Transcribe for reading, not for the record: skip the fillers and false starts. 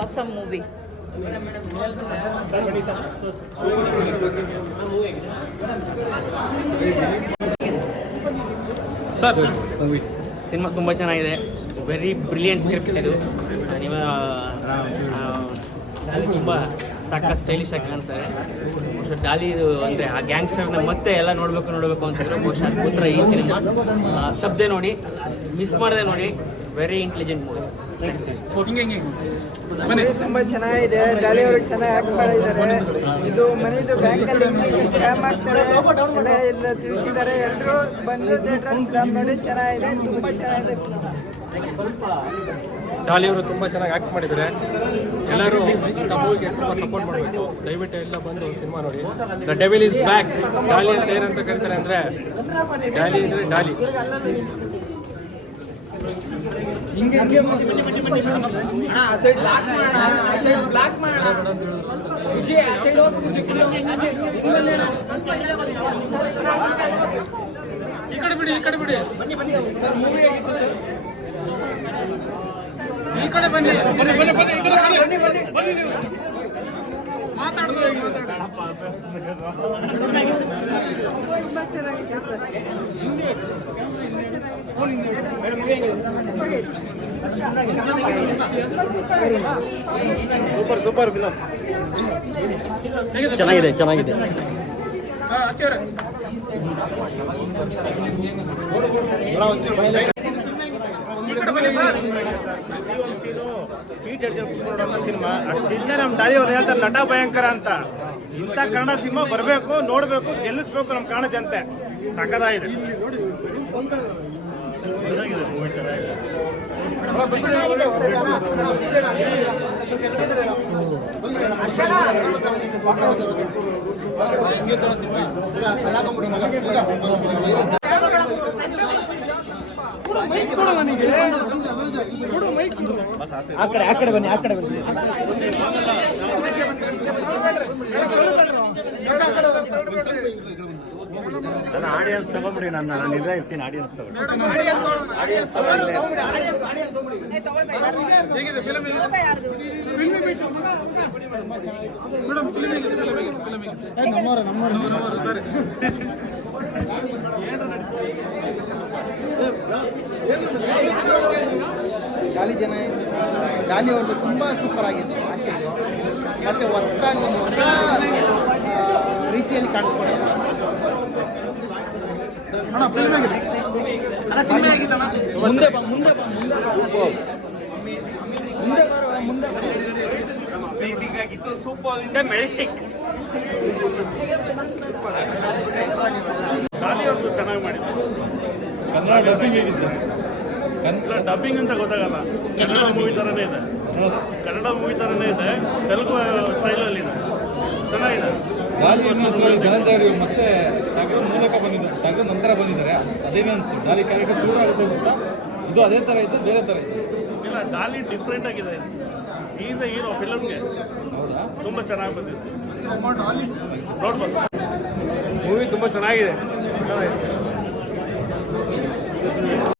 awesome movie. Sir cinema ತುಂಬ ಚೆನ್ನಾಗಿದೆ. Very brilliant script ಇದು. ನಿಮ್ಮ ತುಂಬ ಸಾಕ ಸ್ಟೈಲಿಶ್ ಆಗಿ ಕಾಣ್ತಾರೆ. ಬಹುಶಃ ಡಾಲಿ ಇದು ಅಂದರೆ ಆ ಗ್ಯಾಂಗ್ಸ್ಟರ್ನ ಮತ್ತೆ ಎಲ್ಲ ನೋಡಬೇಕು ಅಂತಂದರೆ ಬಹುಶಃ ಅದ್ಭುತ ಈ ಸಿನಿಮಾ. ಶಬ್ದ ನೋಡಿ, ಮಿಸ್ ಮಾಡದೆ ನೋಡಿ. Very intelligent movie. ತುಂಬಾ ಚೆನ್ನಾಗಿದೆ. ಡಾಲಿ ಅವ್ರಿಗೆ ಚೆನ್ನಾಗಿ ಆಕ್ಟ್ ಮಾಡಿದ್ದಾರೆ. ಇದು ಮನೆದು ಬ್ಯಾಂಕಲ್ಲಿ ಸ್ಕ್ಯಾಮ್ ಆಗ್ತಾರೆ ಎಲ್ಲ ತಿಳಿಸಿದ್ದಾರೆ. ಎಲ್ಲರೂ ಬಂದು ಥಿಯೇಟರ್ ಫಿಲಮ್ ನೋಡಿ ಚೆನ್ನಾಗಿದೆ, ತುಂಬಾ ಚೆನ್ನಾಗಿದೆ. ಡಾಲಿ ಅವರು ತುಂಬ ಚೆನ್ನಾಗಿ ಆ್ಯಕ್ಟ್ ಮಾಡಿದ್ದಾರೆ. ಎಲ್ಲರೂ ಇಂಥ ಮೂವಿಗೆ ತುಂಬ ಸಪೋರ್ಟ್ ಮಾಡಬೇಕು. ದಯವಿಟ್ಟು ಎಲ್ಲ ಬಂದು ಸಿನಿಮಾ ನೋಡಿ. The devil is back. Daali ಅಂತ ಏನಂತ ಕರೀತಾರೆ ಅಂದರೆ, ಡಾಲಿ ಅಂದರೆ ಡಾಲಿ. ಈ ಕಡೆ ಬಿಡಿ ಸರ್, ಮೂವಿ ಆಗಿತ್ತು ಸರ್. ಈ ಕಡೆ ಬನ್ನಿ ಮಾತಾಡೋದು ತುಂಬಾ ಚೆನ್ನಾಗಿದೆ ಸರ್. Super film. ಚೆನ್ನಾಗಿದೆ. ಸ್ವೀಟ್ ನೋಡೋಂಥ ಸಿನಿಮಾ ಅಷ್ಟಿಲ್ಲದೆ ನಮ್ಮ ಡಾಲಿ ಅವ್ರು ಹೇಳ್ತಾರೆ ನಟ ಭಯಂಕರ ಅಂತ. ಇಂಥ ಕನ್ನಡ ಸಿನಿಮಾ ಬರಬೇಕು, ನೋಡಬೇಕು, ಗೆಲ್ಲಿಸ್ಬೇಕು ನಮ್ಮ ಕನ್ನಡ ಜನತೆ. ಸಖತ್ತಾಗಿದೆ. ಚೆನ್ನಾಗಿದೆ ಮೂವಿ, ಚೆನ್ನಾಗಿದೆ. ಆ ಕಡೆ ಬನ್ನಿ. ನನ್ನ ಆಡಿಯನ್ಸ್ ತಗೊಂಡ್ಬಿಡಿ. ನಾನು ಇಲ್ಲೇ ಇರ್ತೀನಿ. ಆಡಿಯನ್ಸ್ ಡಾಲಿ ಅವ್ರದ್ದು ತುಂಬ ಸೂಪರ್ ಆಗಿದೆ. ಮತ್ತೆ ಹೊಸ ರೀತಿಯಲ್ಲಿ ಕಾಣಿಸ್ಕೊಂಡಿದೆ. ಮೆಜೆಸ್ಟಿಕ್. ಡಾಲಿ ಅವ್ರದ್ದು ಚೆನ್ನಾಗಿ ಮಾಡಿದ್ದಾರೆ. ಕನ್ನಡ ಡಬ್ಬಿಂಗ್ ಹೇಗಿದೆ? ಕನ್ನಡ ಡಬ್ಬಿಂಗ್ ಅಂತ ಗೊತ್ತಾಗಲ್ಲ. ಕನ್ನಡ ಮೂವಿ ಥರನೇ ಇದೆ. ತೆಲುಗು ಸ್ಟೈಲಲ್ಲಿ ಇದೆ. ಚೆನ್ನಾಗಿದೆ. ಧನಂಜಯ ಮತ್ತೆ ಟಗರ ಮೂಲಕ ಬಂದಿದ್ದಾರೆ, ಟಗರ ನಂತರ ಬಂದಿದ್ದಾರೆ. ಅದೇನೇ ಅನಿಸ್ತು, ಡಾಲಿ ಕ್ಯಾರೆಕ್ಟರ್ ಶುರು ಆಗುತ್ತೆ ಅಂತ. ಇದು ಅದೇ ಥರ ಇತ್ತು, ಬೇರೆ ಥರ ಇತ್ತು. ಇಲ್ಲ, ಡಾಲಿ ಡಿಫ್ರೆಂಟ್ ಆಗಿದೆ. ಈಸ್ ಎ ಹೀರೋ ಫಿಲಮ್ಗೆ. ಹೌದಾ? ತುಂಬ ಚೆನ್ನಾಗಿ ಬಂದಿದೆ. ನೋಡ್ಬೋದು. ಮೂವಿ ತುಂಬ ಚೆನ್ನಾಗಿದೆ.